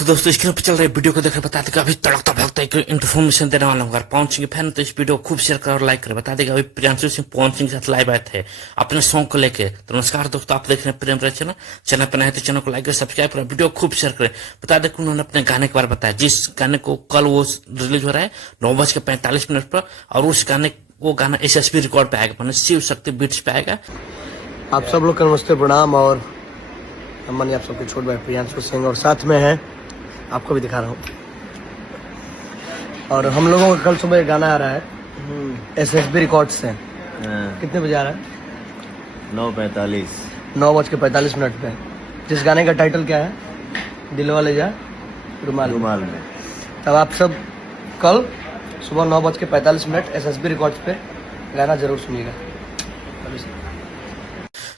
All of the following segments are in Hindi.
तो दोस्तों स्क्रीन पर चल रहे वीडियो को देखकर बता देगा अभी तड़कता भड़कता एक इन्फॉर्मेशन देने वाला हूँ। अगर पवन सिंह के फैन तो इस वीडियो को खूब शेयर कर और लाइक करें। बता देगा अभी प्रियांशु सिंह पवन सिंह के साथ लाइव आए थे अपने सॉन्ग को लेके। तो नमस्कार दोस्तों, आप देख रहे हैं प्रेम रचना। चैनल पर नए तो चैनल को लाइक और सब्सक्राइब करें, वीडियो खूब शेयर करें। बता दें कि उन्होंने अपने गाने के बारे में बताया, जिस गाने को कल वो रिलीज हो रहा है 9:45 पर, और उस गाने वो गाना SSB रिकॉर्ड पे आएगा, मतलब शिव शक्ति बीट्स पे आएगा। आप सब लोग का नमस्ते प्रणाम। और अम्मा आप सबके छोटे भाई प्रियांशु सिंह और साथ में है, आपको भी दिखा रहा हूँ। और हम लोगों का कल सुबह एक गाना आ रहा है SSB रिकॉर्ड से। कितने बजे आ रहा है? 9:45 9:45 पे। जिस गाने का टाइटल क्या है? दिलवा ले जा रुमाल में। तब आप सब कल सुबह 9:45 SSB रिकॉर्ड्स पे गाना जरूर सुनिएगा।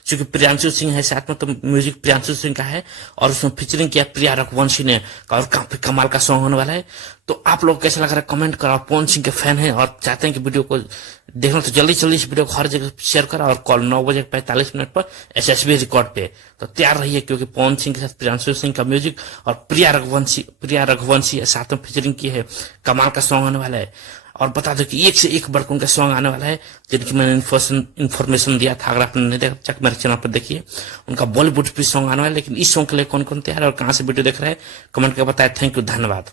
क्योंकि प्रियांशु सिंह है साथ में, तो म्यूजिक प्रियांशु सिंह का है और उसमें फीचरिंग किया प्रिया रघुवंशी ने, और काफी कमाल का सॉन्ग होने वाला है। तो आप लोग कैसा लग रहा है कमेंट करो। आप पवन सिंह के फैन हैं और चाहते हैं कि वीडियो को देखना तो जल्दी जल्दी इस वीडियो को हर जगह शेयर करा, और कल 9:45 पर SSB रिकॉर्ड पे तो तैयार रहिए, क्योंकि पवन सिंह के साथ प्रियांशु सिंह का म्यूजिक और प्रिया रघुवंशी साथ में फीचरिंग की है, कमाल का सॉन्ग होने वाला है। और बता दो कि एक से एक बढ़कर उनका सॉन्ग आने वाला है, जिनकी मैंने इन्फॉर्मेशन दिया था। अगर आपने नहीं देखा चेक मेरे चैनल पर देखिए, उनका बॉलीवुड भी सॉन्ग आने वाला है। लेकिन इस सॉन्ग के लिए कौन कौन तैयार है और कहाँ से वीडियो देख रहे हैं कमेंट करके बताए। थैंक यू, धन्यवाद।